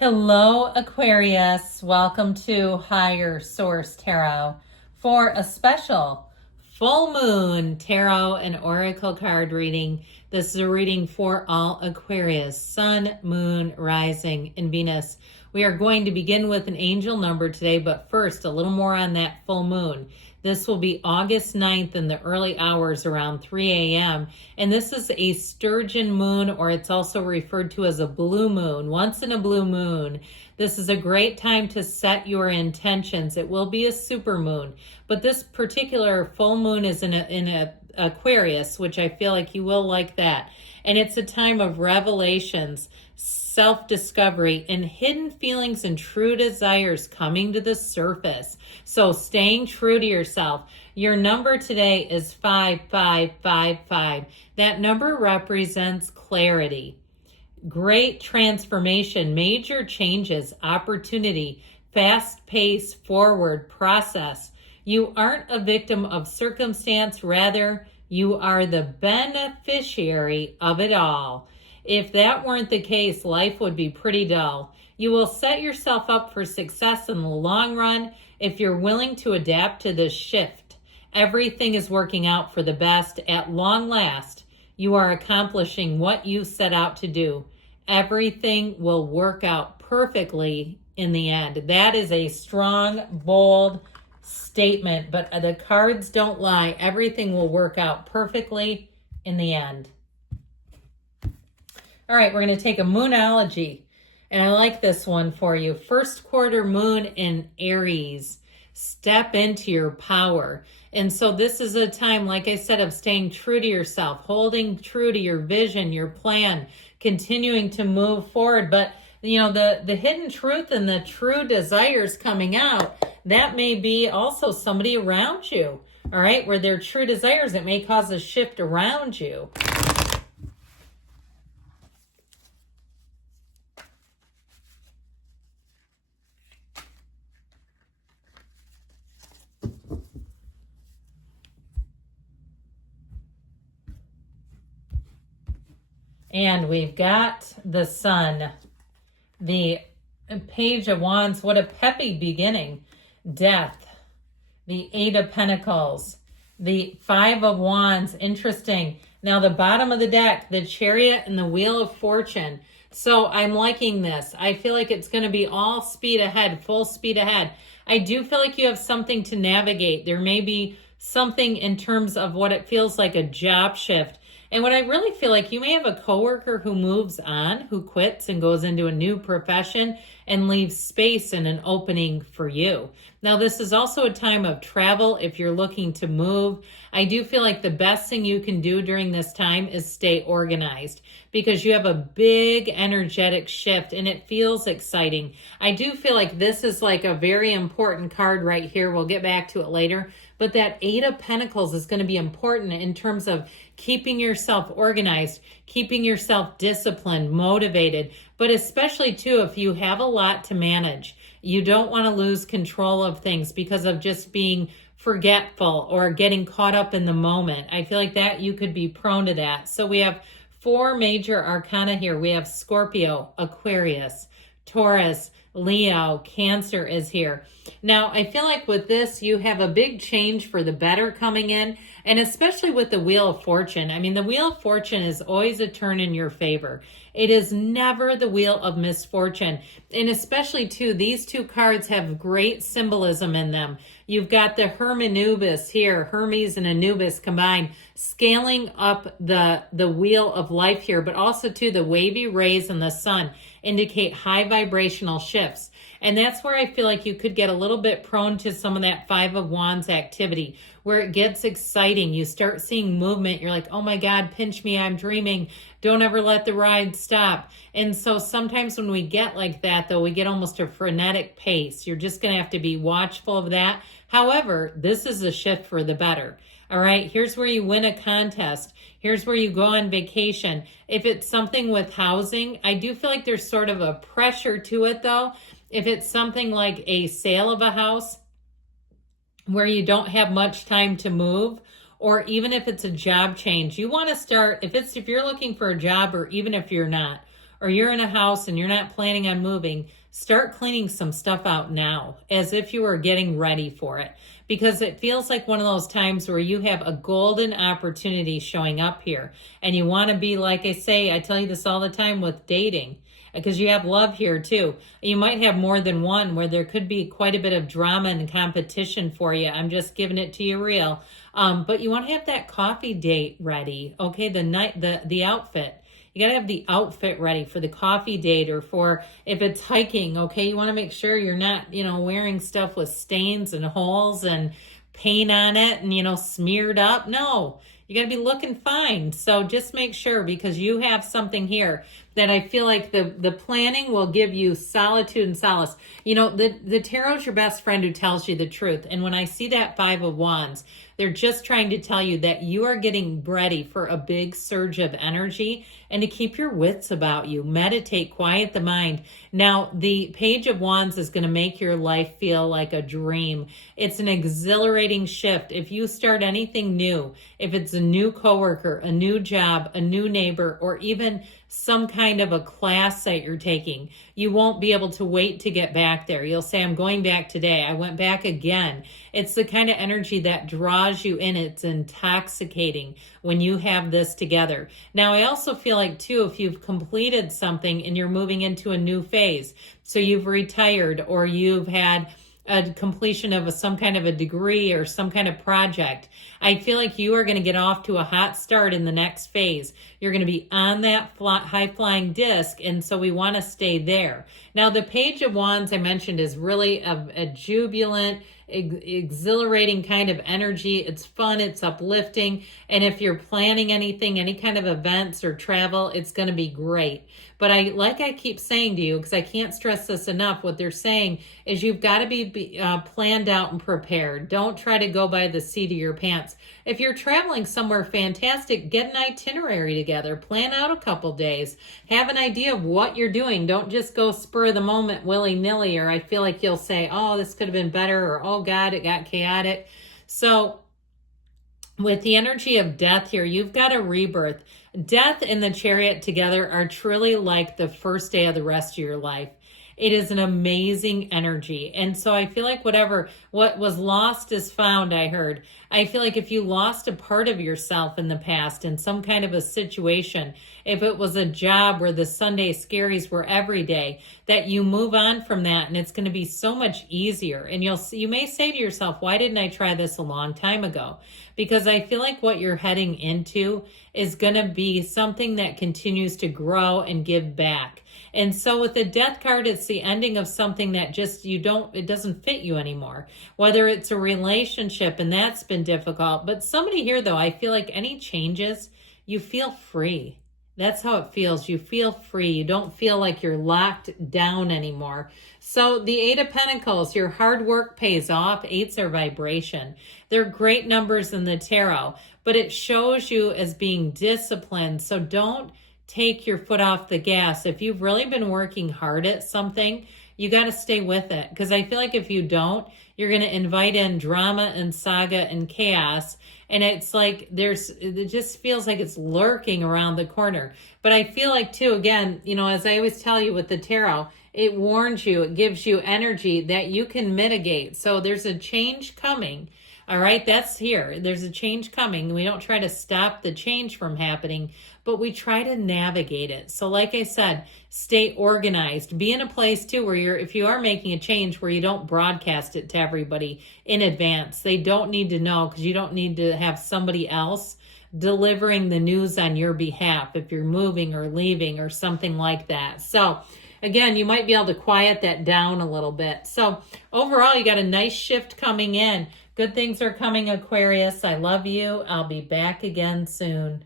Hello, Aquarius. Welcome to Higher Source Tarot for a special full moon tarot and oracle card reading. This is a reading for all Aquarius, Sun, Moon, Rising, and Venus. We are going to begin with an angel number today, but first, a little more on that full moon. This will be August 9th in the early hours around 3 a.m. And this is a sturgeon moon, or it's also referred to as a blue moon, once in a blue moon. This is a great time to set your intentions. It will be a super moon, but this particular full moon is in a Aquarius, which I feel like you will like that. And it's a time of revelations, self-discovery, and hidden feelings and true desires coming to the surface. So staying true to yourself. Your number today is 5555. That number represents clarity, great transformation, major changes, opportunity, fast pace, forward process. You aren't a victim of circumstance, rather, you are the beneficiary of it all. If that weren't the case, life would be pretty dull. You will set yourself up for success in the long run if you're willing to adapt to this shift. Everything is working out for the best. At long last, you are accomplishing what you set out to do. Everything will work out perfectly in the end. That is a strong, bold statement, but the cards don't lie. Everything will work out perfectly in the end. All right, we're going to take a moonology, and I like this one for you. First quarter moon in Aries. Step into your power. And so this is a time, like I said, of staying true to yourself, holding true to your vision, your plan, continuing to move forward. But, you know, the hidden truth and the true desires coming out, that may be also somebody around you, all right, where their true desires, it may cause a shift around you. And we've got the Sun, the Page of Wands. What a peppy beginning. Death, the Eight of Pentacles, the Five of Wands. Interesting. Now the bottom of the deck, the Chariot and the Wheel of Fortune. So I'm liking this. I feel like it's going to be all speed ahead, full speed ahead. I do feel like you have something to navigate. There may be something in terms of what it feels like a job shift. And what I really feel like, you may have a coworker who moves on, who quits and goes into a new profession and leaves space and an opening for you. Now, this is also a time of travel if you're looking to move. I do feel like the best thing you can do during this time is stay organized, because you have a big energetic shift and it feels exciting. I do feel like this is like a very important card right here. We'll get back to it later. But that Eight of Pentacles is going to be important in terms of keeping yourself organized, keeping yourself disciplined, motivated, but especially too, if you have a lot to manage, you don't want to lose control of things because of just being forgetful or getting caught up in the moment. I feel like that you could be prone to that. So we have four major arcana here. We have Scorpio, Aquarius, Taurus, Leo, Cancer is here. Now, I feel like with this, you have a big change for the better coming in, and especially with the Wheel of Fortune. I mean, the Wheel of Fortune is always a turn in your favor. It is never the Wheel of Misfortune. And especially, too, these two cards have great symbolism in them. You've got the Hermanubis here, Hermes and Anubis combined, scaling up the wheel of life here, but also, too, the wavy rays and the sun indicate high vibrational shifts. And that's where I feel like you could get a little bit prone to some of that Five of Wands activity, where it gets exciting. You start seeing movement. You're like, oh my God, pinch me, I'm dreaming. Don't ever let the ride stop. And so sometimes when we get like that, though, we get almost a frenetic pace. You're just going to have to be watchful of that. However, this is a shift for the better. All right, here's where you win a contest. Here's where you go on vacation. If it's something with housing, I do feel like there's sort of a pressure to it, though. If it's something like a sale of a house where you don't have much time to move, or even if it's a job change, you want to start, if you're looking for a job, or even if you're not, or you're in a house and you're not planning on moving, start cleaning some stuff out now as if you were getting ready for it, because it feels like one of those times where you have a golden opportunity showing up here and you want to be, like I say, I tell you this all the time with dating, because you have love here too. You might have more than one where there could be quite a bit of drama and competition for you. I'm just giving it to you real. But you want to have that coffee date ready. Okay, the outfit. You got to have the outfit ready for the coffee date, or for if it's hiking, okay? You want to make sure you're not, wearing stuff with stains and holes and paint on it and, smeared up. No, you got to be looking fine. So just make sure, because you have something here that I feel like the planning will give you solitude and solace. The tarot's your best friend who tells you the truth. And when I see that 5 of Wands, they're just trying to tell you that you are getting ready for a big surge of energy, and to keep your wits about you. Meditate, quiet the mind. Now, the Page of Wands is going to make your life feel like a dream. It's an exhilarating shift. If you start anything new, if it's a new coworker, a new job, a new neighbor, or even some kind of a class that you're taking, you won't be able to wait to get back there. You'll say, I'm going back today. I went back again. It's the kind of energy that draws you in. It's intoxicating when you have this together. Now, I also feel like too, if you've completed something and you're moving into a new phase, so you've retired or you've had a completion of some kind of a degree or some kind of project, I feel like you are going to get off to a hot start in the next phase. You're going to be on that high-flying disc, and so we want to stay there. Now, the Page of Wands I mentioned is really a jubilant, exhilarating kind of energy. It's fun, it's uplifting, and if you're planning anything, any kind of events or travel, it's going to be great. But I keep saying to you, because I can't stress this enough, what they're saying is you've got to be planned out and prepared. Don't try to go by the seat of your pants. If you're traveling somewhere fantastic, get an itinerary together. Plan out a couple days. Have an idea of what you're doing. Don't just go spur of the moment, willy-nilly, or I feel like you'll say, oh, this could have been better, or oh, God, it got chaotic. So with the energy of death here, you've got a rebirth. Death and the Chariot together are truly like the first day of the rest of your life. It is an amazing energy. And so I feel like what was lost is found, I heard. I feel like if you lost a part of yourself in the past in some kind of a situation, if it was a job where the Sunday scaries were every day, that you move on from that and it's going to be so much easier. And you may say to yourself, why didn't I try this a long time ago? Because I feel like what you're heading into is going to be something that continues to grow and give back. And so with the Death card, it's the ending of something that just it doesn't fit you anymore. Whether it's a relationship, and that's been difficult. But somebody here, though, I feel like any changes, you feel free. That's how it feels. You feel free. You don't feel like you're locked down anymore. So the 8 of Pentacles, your hard work pays off. 8s are vibration. They're great numbers in the tarot, but it shows you as being disciplined. So don't take your foot off the gas. If you've really been working hard at something, you got to stay with it. Because I feel like if you don't, you're going to invite in drama and saga and chaos. And it's like it just feels like it's lurking around the corner. But I feel like too, again, as I always tell you with the tarot, it warns you, it gives you energy that you can mitigate. So there's a change coming. All right, that's here. There's a change coming. We don't try to stop the change from happening, but we try to navigate it. So like I said, stay organized. Be in a place too where if you are making a change, where you don't broadcast it to everybody in advance. They don't need to know, because you don't need to have somebody else delivering the news on your behalf if you're moving or leaving or something like that. So again, you might be able to quiet that down a little bit. So overall, you got a nice shift coming in. Good things are coming, Aquarius. I love you. I'll be back again soon.